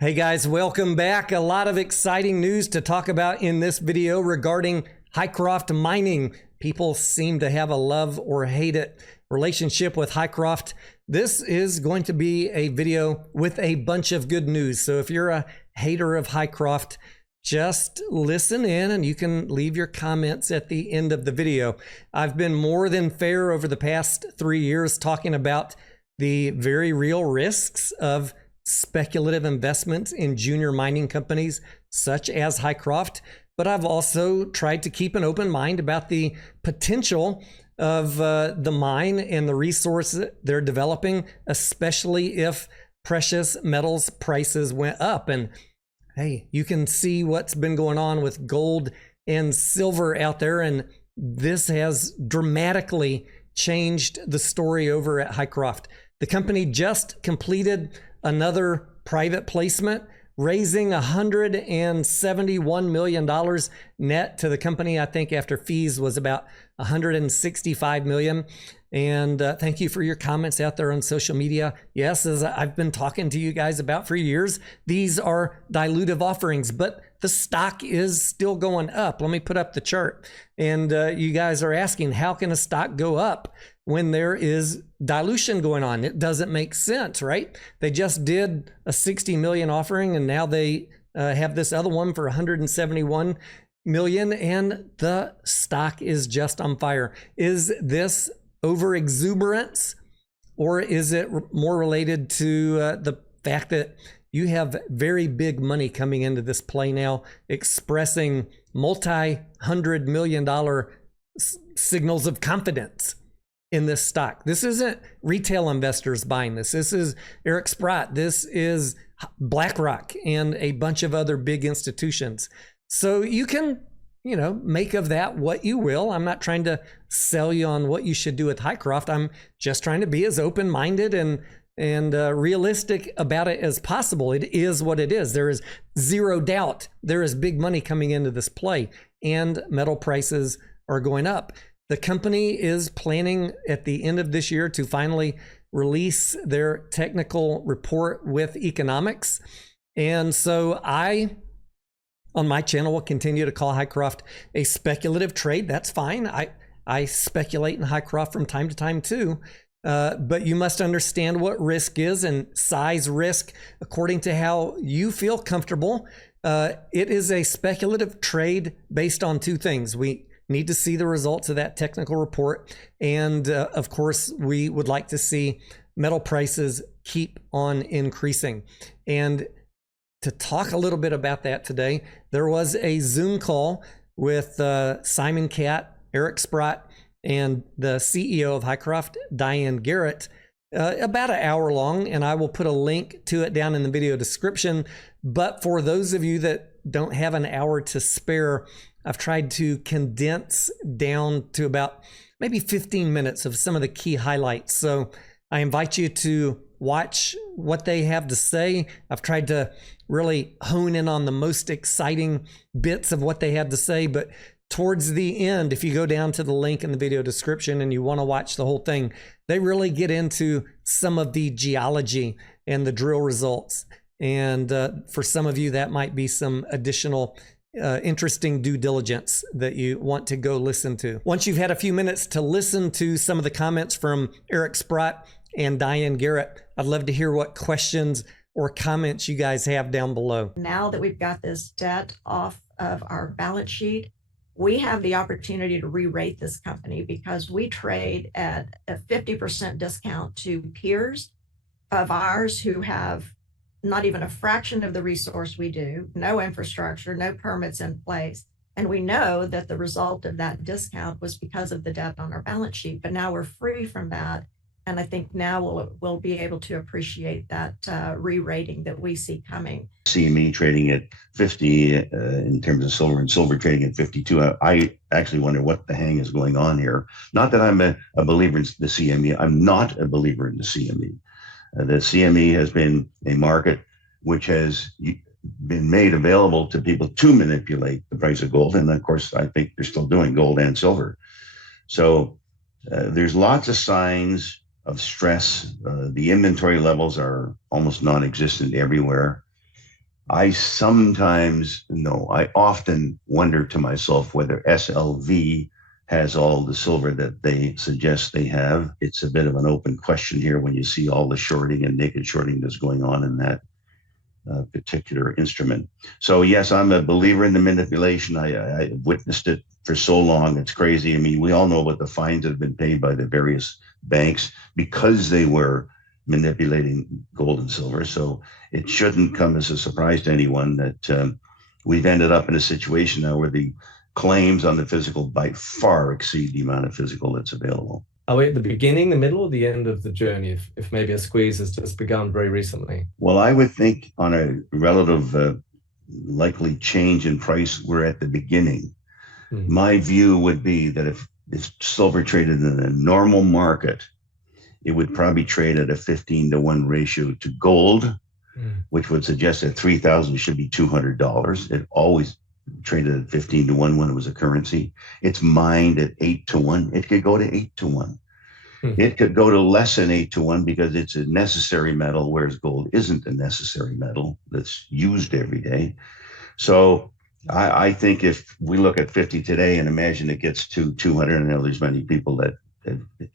Hey guys, welcome back. A lot of exciting news to talk about in this video regarding Hycroft Mining. People seem to have a love or hate it relationship with Hycroft. This is going to be a video with a bunch of good news. So if you're a hater of Hycroft, just listen in and you can leave your comments at the end of the video. I've been more than fair over the past 3 years talking about the very real risks of speculative investments in junior mining companies such as Hycroft, but I've also tried to keep an open mind about the potential of the mine and the resources they're developing, especially if precious metals prices went up. And hey, you can see what's been going on with gold and silver out there, and this has dramatically changed the story over at Hycroft. The company just completed another private placement, raising $171 million net to the company. I think after fees was about $165 million. And thank you for your comments out there on social media. Yes, as I've been talking to you guys about for years, these are dilutive offerings, but the stock is still going up. Let me put up the chart. And you guys are asking, how can a stock go up when there is dilution going on? It doesn't make sense, right? They just did a 60 million offering, and now they have this other one for 171 million, and the stock is just on fire. Is this over exuberance, or is it more related to the fact that you have very big money coming into this play now, expressing multi-$100 million signals of confidence in this stock? This isn't retail investors buying this. This is Eric Sprott. This is BlackRock and a bunch of other big institutions. So you can, make of that what you will. I'm not trying to sell you on what you should do with Hycroft. I'm just trying to be as open-minded and realistic about it as possible. It is what it is. There is zero doubt there is big money coming into this play, and metal prices are going up. The company is planning at the end of this year to finally release their technical report with economics. And so I, on my channel, will continue to call Hycroft a speculative trade. That's fine. I speculate in Hycroft from time to time too. But you must understand what risk is and size risk according to how you feel comfortable. It is a speculative trade based on two things. We need to see the results of that technical report. And of course, we would like to see metal prices keep on increasing. And to talk a little bit about that today, there was a Zoom call with Simon Catt, Eric Sprott, and the CEO of Hycroft, Diane Garrett, about an hour long, and I will put a link to it down in the video description. But for those of you that don't have an hour to spare, I've tried to condense down to about maybe 15 minutes of some of the key highlights. So I invite you to watch what they have to say. I've tried to really hone in on the most exciting bits of what they had to say, but towards the end, if you go down to the link in the video description and you want to watch the whole thing, they really get into some of the geology and the drill results. And for some of you, that might be some additional interesting due diligence that you want to go listen to. Once you've had a few minutes to listen to some of the comments from Eric Sprott and Diane Garrett, I'd love to hear what questions or comments you guys have down below. Now that we've got this debt off of our balance sheet, we have the opportunity to re-rate this company because we trade at a 50% discount to peers of ours who have not even a fraction of the resource we do, no infrastructure, no permits in place. And we know that the result of that discount was because of the debt on our balance sheet, but now we're free from that. And I think now we'll be able to appreciate that re-rating that we see coming. CME trading at 50 in terms of silver, and silver trading at 52. I actually wonder what the hang is going on here. Not that I'm a believer in the CME. I'm not a believer in the CME. The CME has been a market which has been made available to people to manipulate the price of gold. And of course, I think they're still doing gold and silver. So there's lots of signs of stress. The inventory levels are almost non-existent everywhere. I sometimes, no, I often wonder to myself whether SLV has all the silver that they suggest they have. It's a bit of an open question here when you see all the shorting and naked shorting that's going on in that particular instrument. So yes, I'm a believer in the manipulation. I witnessed it for so long. It's crazy. I mean, we all know what the fines that have been paid by the various banks because they were manipulating gold and silver. So it shouldn't come as a surprise to anyone that we've ended up in a situation now where the claims on the physical by far exceed the amount of physical that's available. Are we at the beginning, the middle, or the end of the journey, if maybe a squeeze has just begun very recently? Well, I would think on a relative likely change in price, we're at the beginning. My view would be that if silver traded in a normal market, it would probably trade at a 15-to-1 ratio to gold, which would suggest that 3,000 should be $200. It always traded at 15-to-1 when it was a currency. It's mined at 8-to-1. It could go to 8-to-1. It could go to less than 8-to-1 because it's a necessary metal, whereas gold isn't a necessary metal that's used every day. So I think if we look at 50 today and imagine it gets to 200, and there's many people that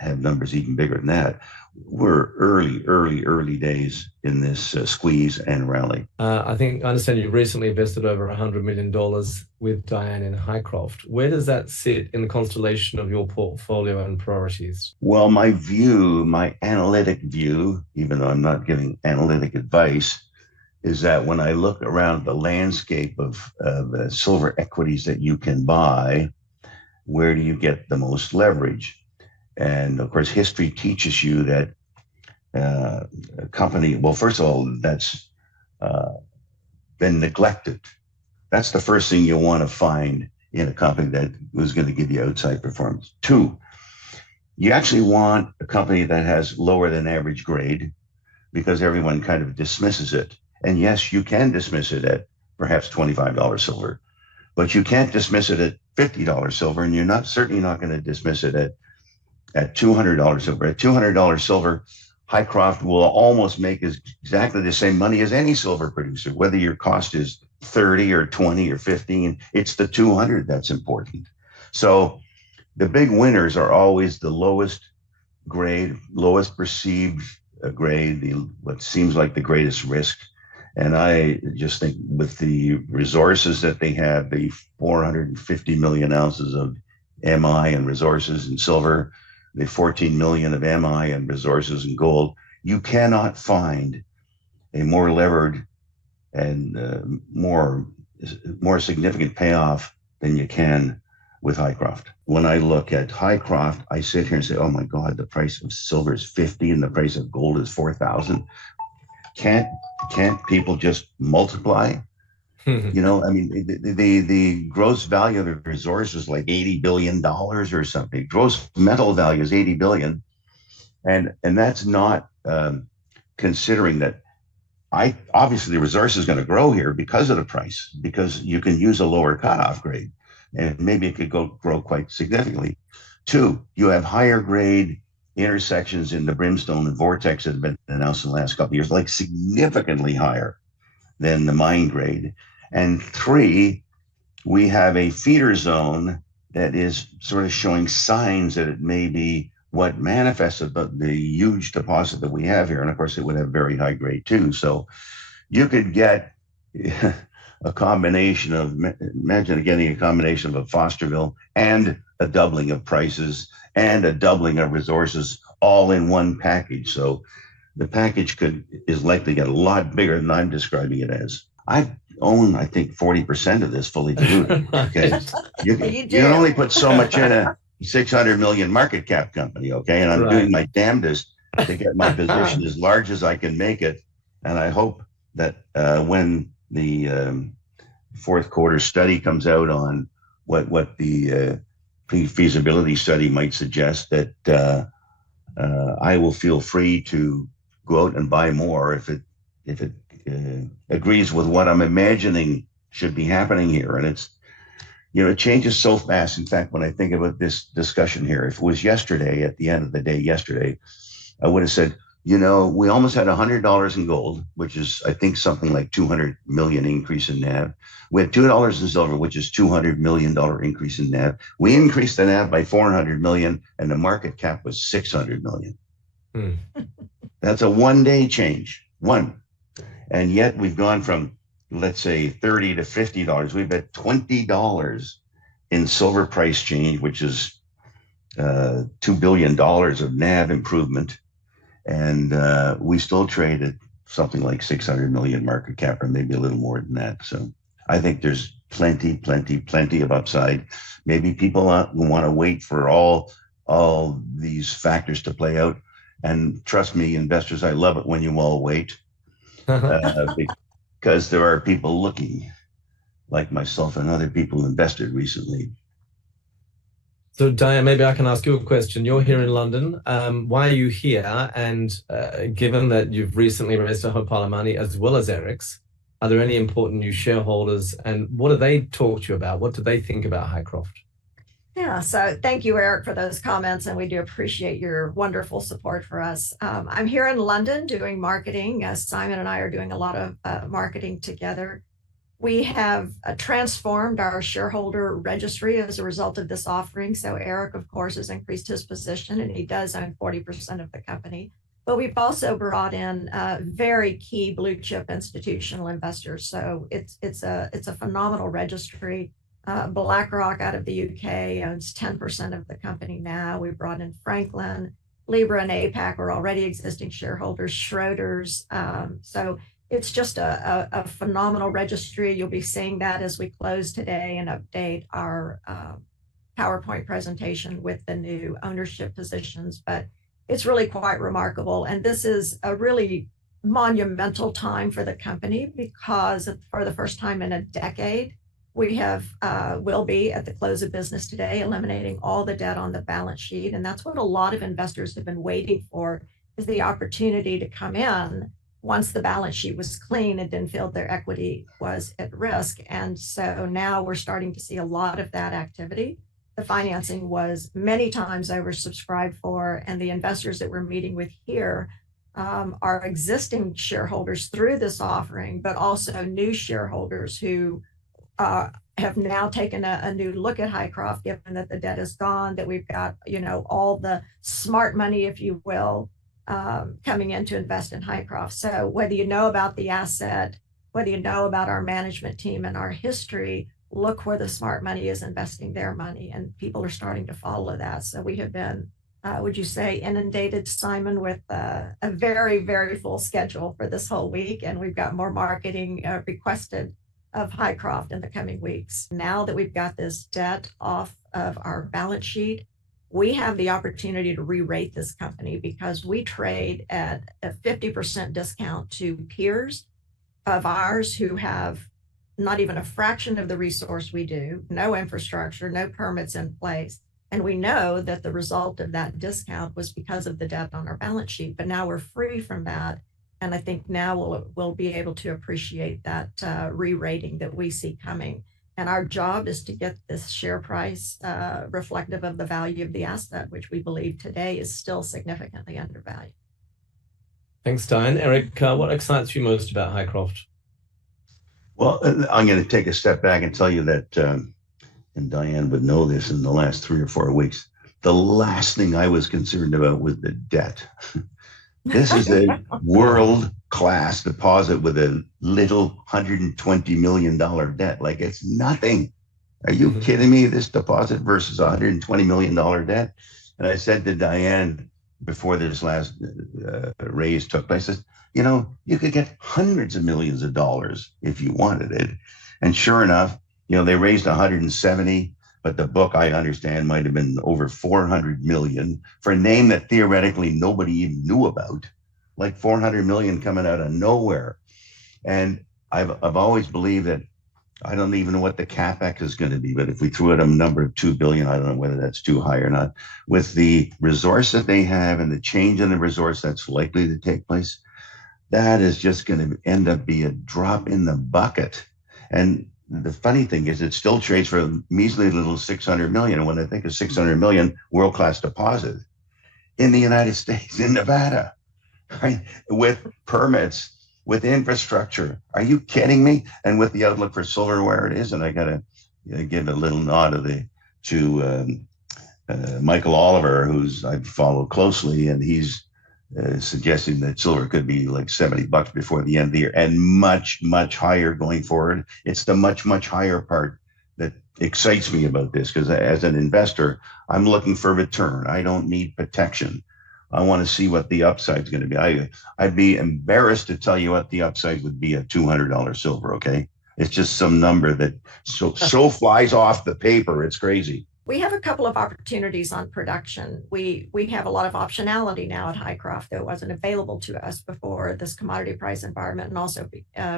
have numbers even bigger than that, we're early days in this squeeze and rally. I understand you recently invested over $100 million with Diane in Hycroft. Where does that sit in the constellation of your portfolio and priorities? Well, my analytic view, even though I'm not giving analytic advice, is that when I look around the landscape of silver equities that you can buy, where do you get the most leverage? And of course, history teaches you that a company, well, first of all, that's been neglected. That's the first thing you want to find in a company that was going to give you outside performance. 2, you actually want a company that has lower than average grade because everyone kind of dismisses it. And yes, you can dismiss it at perhaps $25 silver, but you can't dismiss it at $50 silver, and you're certainly not going to dismiss it at $200 silver. At $200 silver, Hycroft will almost make exactly the same money as any silver producer, whether your cost is 30 or 20 or 15, it's the 200 that's important. So the big winners are always the lowest grade, lowest perceived grade, what seems like the greatest risk. And I just think with the resources that they have, the 450 million ounces of MI and resources in silver, the 14 million of MI and resources in gold, you cannot find a more levered and more significant payoff than you can with Hycroft. When I look at Hycroft, I sit here and say, oh my God, the price of silver is 50 and the price of gold is 4,000. Can't people just multiply? You know, I mean, the gross value of the resource is like $80 billion or something. Gross metal value is $80 billion. And that's not considering that obviously the resource is going to grow here because of the price, because you can use a lower cutoff grade and maybe it could grow quite significantly. 2, you have higher grade intersections in the brimstone and vortex that have been announced in the last couple of years, like significantly higher than the mine grade. And 3, we have a feeder zone that is sort of showing signs that it may be what manifested the huge deposit that we have here. And of course, it would have very high grade too. So you could get a combination of, imagine getting a combination of a Fosterville and a doubling of prices and a doubling of resources all in one package. So the package is likely to get a lot bigger than I'm describing it as. I own, I think, 40% of this fully diluted. Okay, you can only put so much in a 600 million market cap company. Okay, and I'm doing my damnedest to get my position as large as I can make it. And I hope that when the fourth quarter study comes out on what the feasibility study might suggest, that I will feel free to go out and buy more if it agrees with what I'm imagining should be happening here. And it's, it changes so fast. In fact, when I think about this discussion here, if it was yesterday, at the end of the day yesterday, I would have said You know, we almost had $100 in gold, which is, I think, something like 200 million increase in NAV. We had $2 in silver, which is $200 million increase in NAV. We increased the NAV by 400 million, and the market cap was 600 million. Hmm. That's a one-day change, one. And yet we've gone from, let's say, $30 to $50. We've had $20 in silver price change, which is $2 billion of NAV improvement. And we still trade at something like 600 million market cap, or maybe a little more than that. So I think there's plenty of upside. Maybe people want to wait for all these factors to play out. And trust me, investors, I love it when you all wait, because there are people looking, like myself and other people who invested recently. So Diane, maybe I can ask you a question. You're here in London. Why are you here? And given that you've recently raised a whole pile of money, as well as Eric's, are there any important new shareholders? And what do they talk to you about? What do they think about Hycroft? Yeah, so thank you, Eric, for those comments, and we do appreciate your wonderful support for us. I'm here in London doing marketing. Simon and I are doing a lot of marketing together. We have transformed our shareholder registry as a result of this offering. So Eric, of course, has increased his position, and he does own 40% of the company. But we've also brought in very key blue chip institutional investors. So it's a phenomenal registry. BlackRock out of the UK owns 10% of the company now. We brought in Franklin, Libra, and APAC are already existing shareholders. Schroders. So it's just a phenomenal registry. You'll be seeing that as we close today and update our PowerPoint presentation with the new ownership positions. But it's really quite remarkable. And this is a really monumental time for the company, because for the first time in a decade, we will be at the close of business today, eliminating all the debt on the balance sheet. And that's what a lot of investors have been waiting for, is the opportunity to come in once the balance sheet was clean and didn't feel their equity was at risk. And so now we're starting to see a lot of that activity. The financing was many times oversubscribed for, and the investors that we're meeting with here are existing shareholders through this offering, but also new shareholders who have now taken a new look at Hycroft, given that the debt is gone, that we've got, all the smart money, if you will, coming in to invest in Hycroft. So whether you know about the asset, whether you know about our management team and our history, look where the smart money is investing their money, and people are starting to follow that. So we have been, would you say, inundated, Simon, with a very, very full schedule for this whole week. And we've got more marketing requested of Hycroft in the coming weeks. Now that we've got this debt off of our balance sheet, we have the opportunity to re-rate this company, because we trade at a 50% discount to peers of ours who have not even a fraction of the resource we do, no infrastructure, no permits in place. And we know that the result of that discount was because of the debt on our balance sheet. But now we're free from that. And I think now we'll be able to appreciate that re-rating that we see coming. And our job is to get this share price reflective of the value of the asset, which we believe today is still significantly undervalued. Thanks, Diane. Eric, what excites you most about Hycroft? Well, I'm going to take a step back and tell you that, and Diane would know this, in the last 3 or 4 weeks, the last thing I was concerned about was the debt. This is a world-class deposit with a little $120 million debt. Like, it's nothing. Are you kidding me? This deposit versus a $120 million debt. And I said to Diane before this last raise took place, I said, you could get hundreds of millions of dollars if you wanted it. And sure enough, they raised 170. But the book, I understand, might have been over 400 million for a name that theoretically nobody even knew about, like 400 million coming out of nowhere. And I've always believed that, I don't even know what the capex is going to be, but if we threw out a number of 2 billion, I don't know whether that's too high or not. With the resource that they have and the change in the resource that's likely to take place, that is just going to end up being a drop in the bucket. And the funny thing is, it still trades for a measly little 600 million. And when I think of 600 million, world-class deposit in the United States, in Nevada, right? With permits, with infrastructure. Are you kidding me? And with the outlook for silver where it is, and I got to give a little nod to Michael Oliver, who's I follow closely, and he's suggesting that silver could be like $70 before the end of the year, and much, much higher going forward. It's the much, much higher part that excites me about this, because as an investor, I'm looking for return. I don't need protection. I want to see what the upside is going to be. I'd be embarrassed to tell you what the upside would be at $200 silver. Okay, it's just some number that so flies off the paper. It's crazy. We have a couple of opportunities on production. We have a lot of optionality now at Hycroft that wasn't available to us before this commodity price environment, and also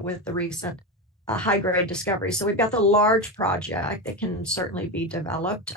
with the recent high grade discovery. So we've got the large project that can certainly be developed.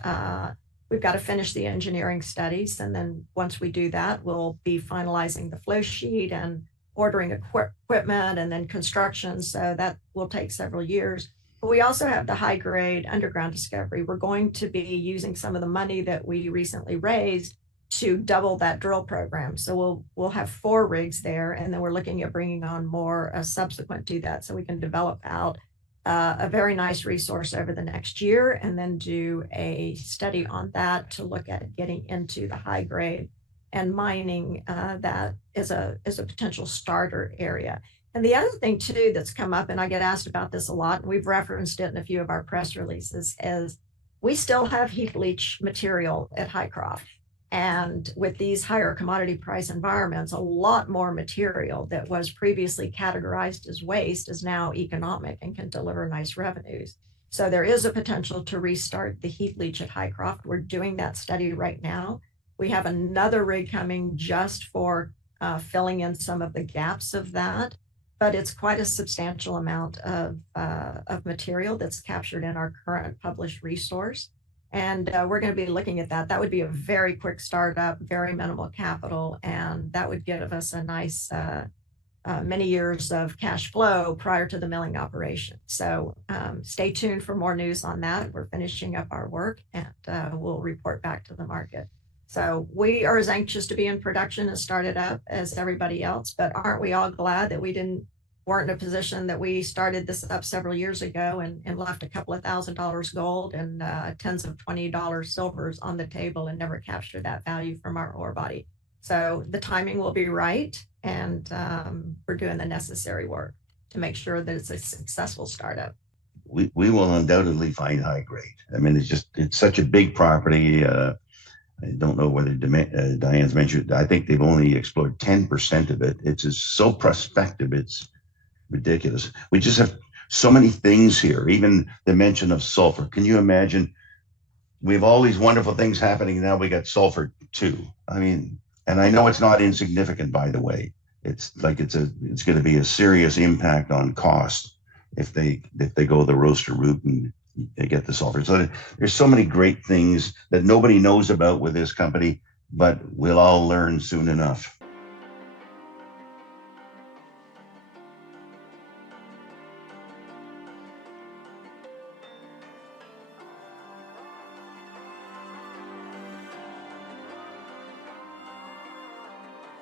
We've got to finish the engineering studies, and then once we do that, we'll be finalizing the flow sheet and ordering equipment and then construction. So that will take several years. But we also have the high grade underground discovery. We're going to be using some of the money that we recently raised to double that drill program. So we'll have 4 rigs there, and then we're looking at bringing on more subsequent to that, so we can develop out a very nice resource over the next year, and then do a study on that to look at getting into the high grade and mining that is a potential starter area. And the other thing too that's come up, and I get asked about this a lot, and we've referenced it in a few of our press releases, is we still have heap leach material at Hycroft. And with these higher commodity price environments, a lot more material that was previously categorized as waste is now economic and can deliver nice revenues. So there is a potential to restart the heap leach at Hycroft. We're doing that study right now. We have another rig coming just for filling in some of the gaps of that, but it's quite a substantial amount of material that's captured in our current published resource. And we're going to be looking at that. That would be a very quick startup, very minimal capital, and that would give us a nice many years of cash flow prior to the milling operation. So stay tuned for more news on that. We're finishing up our work, and we'll report back to the market. So we are as anxious to be in production and start it up as everybody else, but aren't we all glad that we weren't in a position that we started this up several years ago and left a couple of $1,000s gold and tens of $20 silvers on the table and never captured that value from our ore body. So the timing will be right, and we're doing the necessary work to make sure that it's a successful startup. We will undoubtedly find high grade. I mean, it's such a big property. I don't know whether Diane's mentioned, I think they've only explored 10% of it. It's just so prospective, it's ridiculous. We just have so many things here, even the mention of sulfur. Can you imagine? We have all these wonderful things happening, and now we got sulfur too. I mean, and I know it's not insignificant, by the way. It's like it's going to be a serious impact on cost if they go the roaster route and they get the sulfur. So there's so many great things that nobody knows about with this company, but we'll all learn soon enough.